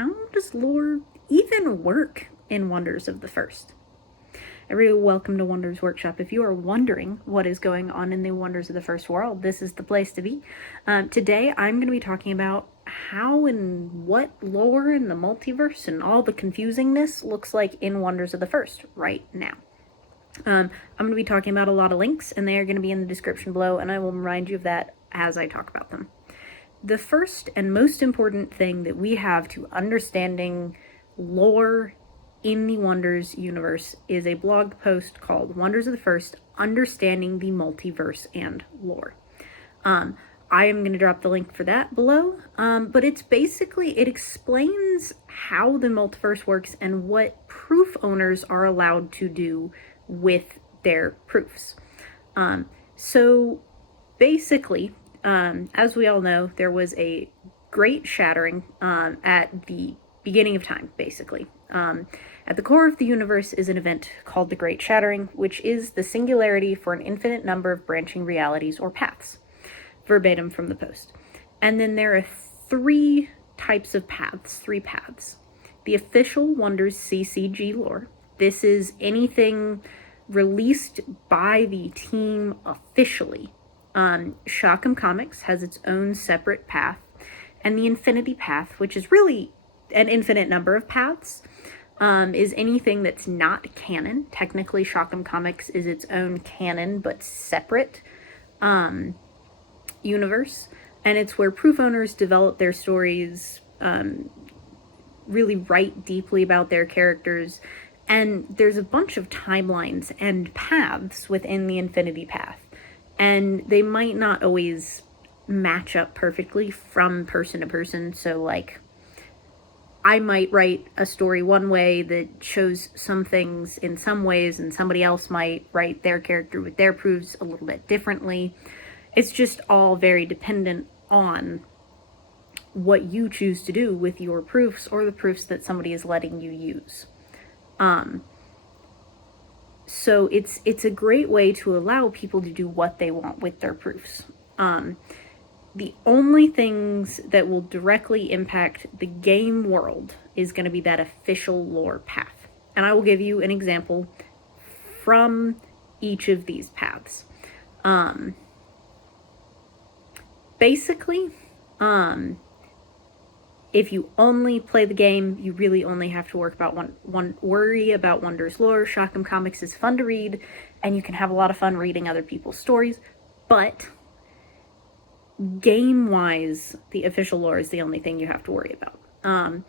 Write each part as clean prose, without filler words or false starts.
how does lore even work in Wonders of the First? Everyone, welcome to Wonders Workshop. If you are wondering what is going on in the Wonders of the First world, this is the place to be. Today, I'm going to be talking about how and what lore in the multiverse and all the confusingness looks like in Wonders of the First right now. I'm going to be talking about a lot of links, and they are going to be in the description below, and I will remind you of that as I talk about them. The first and most important thing that we have to understanding lore in the Wonders universe is a blog post called Wonders of the First, Understanding the Multiverse and Lore. I am going to drop the link for that below, but it explains how the multiverse works and what proof owners are allowed to do with their proofs. So basically, as we all know, there was a great shattering at the beginning of time, basically. At the core of the universe is an event called the Great Shattering, which is the singularity for an infinite number of branching realities or paths. Verbatim from the post. And then there are three types of paths, three paths. The official Wonders CCG lore. This is anything released by the team officially. Shockham Comics has its own separate path, and the Infinity Path, which is really an infinite number of paths, is anything that's not canon. Technically, Shockham Comics is its own canon, but separate universe, and it's where proof owners develop their stories, really write deeply about their characters, and there's a bunch of timelines and paths within the Infinity Path, and they might not always match up perfectly from person to person. So like, I might write a story one way that shows some things in some ways, and somebody else might write their character with their proofs a little bit differently. It's just all very dependent on what you choose to do with your proofs or the proofs that somebody is letting you use. So it's a great way to allow people to do what they want with their proofs. The only things that will directly impact the game world is going to be that official lore path. And I will give you an example from each of these paths. Basically, if you only play the game, you really only have to worry about Wonders lore. Shockham Comics is fun to read, and you can have a lot of fun reading other people's stories, but game-wise, the official lore is the only thing you have to worry about.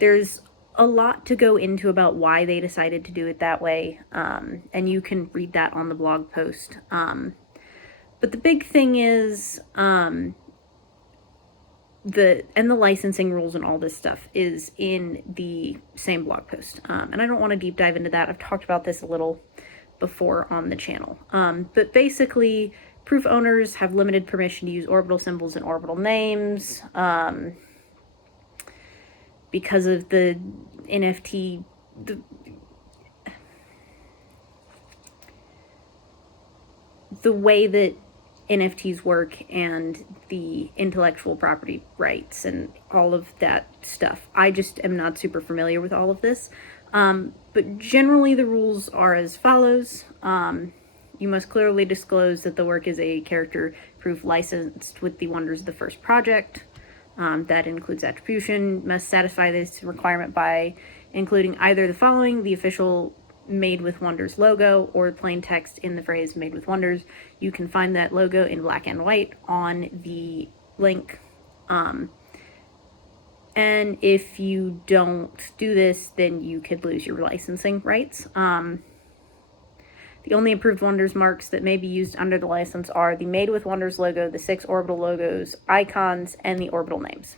There's a lot to go into about why they decided to do it that way, and you can read that on the blog post. But the big thing is, the licensing rules and all this stuff is in the same blog post. And I don't want to deep dive into that. I've talked about this a little before on the channel. But basically, proof owners have limited permission to use orbital symbols and orbital names, because of the NFT, the way that NFTs work and the intellectual property rights and all of that stuff. I just am not super familiar with all of this. But generally the rules are as follows. You must clearly disclose that the work is a character proof licensed with the Wonders of the First project. That includes attribution. Must satisfy this requirement by including either the following: the official Made with Wonders logo, or plain text in the phrase Made with Wonders. You can find that logo in black and white on the link. And if you don't do this, then you could lose your licensing rights. The only approved Wonders marks that may be used under the license are the Made with Wonders logo, the 6 orbital logos, icons, and the orbital names.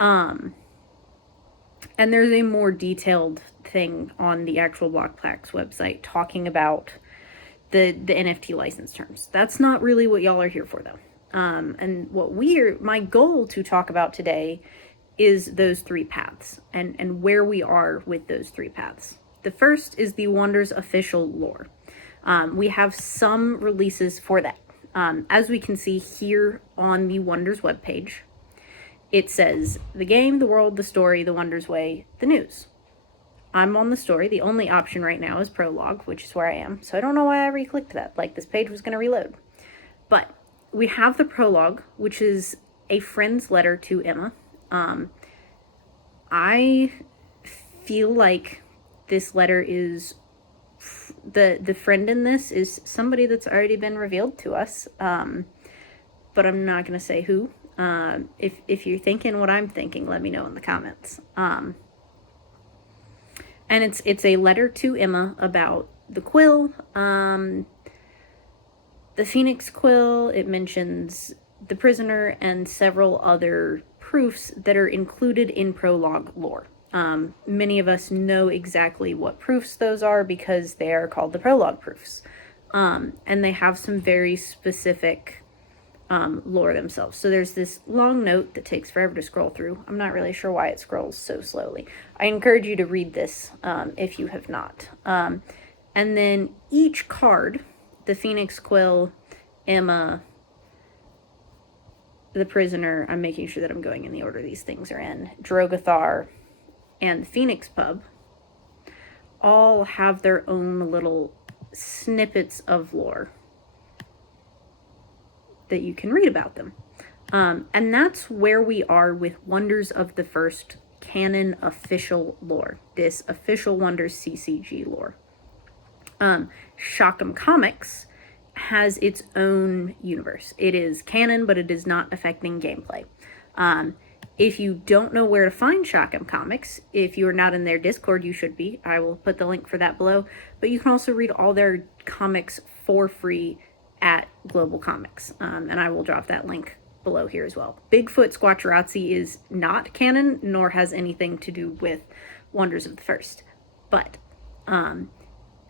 And there's a more detailed thing on the actual Blockpacks website talking about the NFT license terms. That's not really what y'all are here for, though. And my goal to talk about today is those three paths and where we are with those three paths. The first is the Wonders official lore. We have some releases for that. As we can see here on the Wonders webpage, it says the game, the world, the story, the Wonders Way, the news. I'm on the story. The only option right now is prologue, which is where I am. So I don't know why I re-clicked that. Like, this page was going to reload. But we have the prologue, which is a friend's letter to Emma. I feel like this letter is the friend in this is somebody that's already been revealed to us, but I'm not going to say who. If you're thinking what I'm thinking, let me know in the comments. And it's a letter to Emma about the quill, the Phoenix quill. It mentions the prisoner and several other proofs that are included in prologue lore. Many of us know exactly what proofs those are because they are called the prologue proofs. And they have some very specific lore themselves. So there's this long note that takes forever to scroll through. I'm not really sure why it scrolls so slowly. I encourage you to read this if you have not. And then each card, the Phoenix quill, Emma, the prisoner, I'm making sure that I'm going in the order these things are in, Drogothar, and the Phoenix pub, all have their own little snippets of lore that you can read about them. And that's where we are with Wonders of the First canon official lore, this official Wonders CCG lore. Shock'em Comics has its own universe. It is canon, but it is not affecting gameplay. If you don't know where to find Shock'em Comics, if you are not in their Discord, you should be. I will put the link for that below. But you can also read all their comics for free at Global Comics. And I will drop that link below here as well. Bigfoot Squatcherazzi is not canon, nor has anything to do with Wonders of the First. But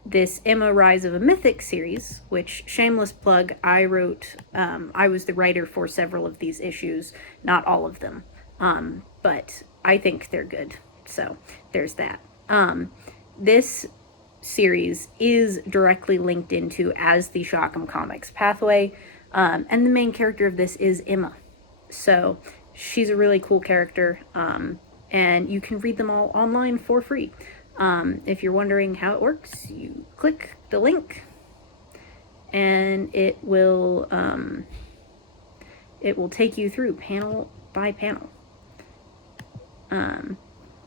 this Emma Rise of a Mythic series, which, shameless plug, I wrote, I was the writer for several of these issues, not all of them. But I think they're good. So there's that. This series is directly linked into as the Shock'em Comics pathway. And the main character of this is Emma. So she's a really cool character. And you can read them all online for free. If you're wondering how it works, you click the link and it will take you through panel by panel.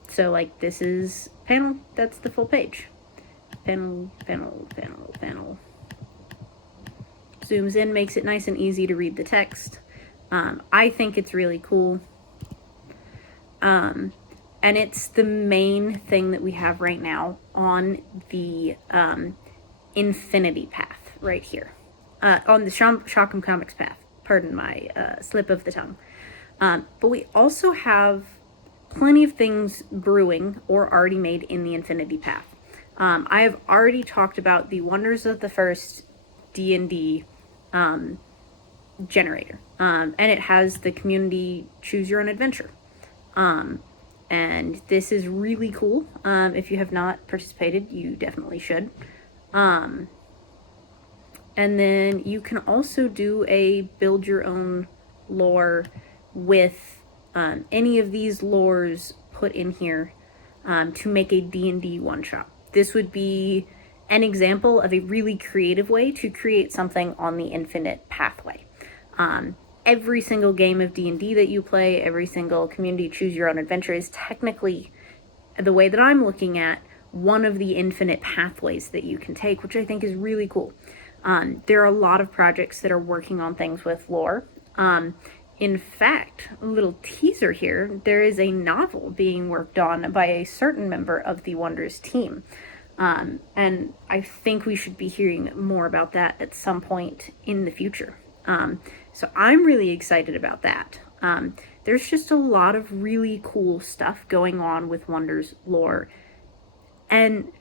So like this is panel, that's the full page. Panel. Zooms in, makes it nice and easy to read the text. I think it's really cool. And it's the main thing that we have right now on the Infinity Path right here. On the Shock'em Comics path. Pardon my slip of the tongue. But we also have plenty of things brewing or already made in the Infinity Path. I have already talked about the Wonders of the First DnD Generator. And it has the community choose your own adventure. And this is really cool. If you have not participated, you definitely should. And then you can also do a build your own lore with any of these lores put in here to make a D&D one-shot. This would be an example of a really creative way to create something on the Infinite Pathway. Every single game of D&D that you play, every single community choose your own adventure is technically, the way that I'm looking at, one of the infinite pathways that you can take, which I think is really cool. There are a lot of projects that are working on things with lore. In fact, a little teaser here, there is a novel being worked on by a certain member of the Wonders team. And I think we should be hearing more about that at some point in the future. So I'm really excited about that. There's just a lot of really cool stuff going on with Wonders lore. And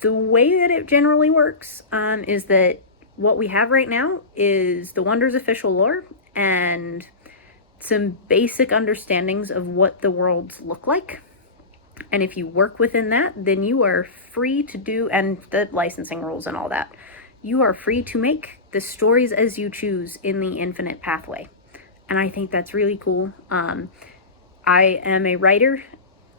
the way that it generally works is that what we have right now is the Wonders official lore and some basic understandings of what the worlds look like. And if you work within that, then you are free to do, and the licensing rules and all that, you are free to make the stories as you choose in the Infinite Pathway. And I think that's really cool. I am a writer.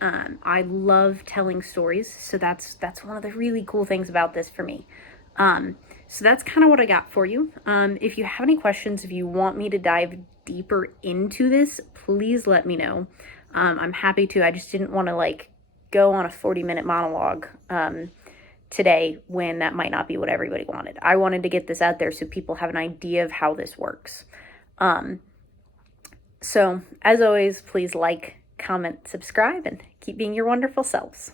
I love telling stories, so that's one of the really cool things about this for me. So that's kind of what I got for you. If you have any questions, if you want me to dive deeper into this, please let me know. I'm happy to. I just didn't want to like go on a 40-minute monologue today when that might not be what everybody wanted. I wanted to get this out there so people have an idea of how this works. So as always, please like, comment, subscribe, and keep being your wonderful selves.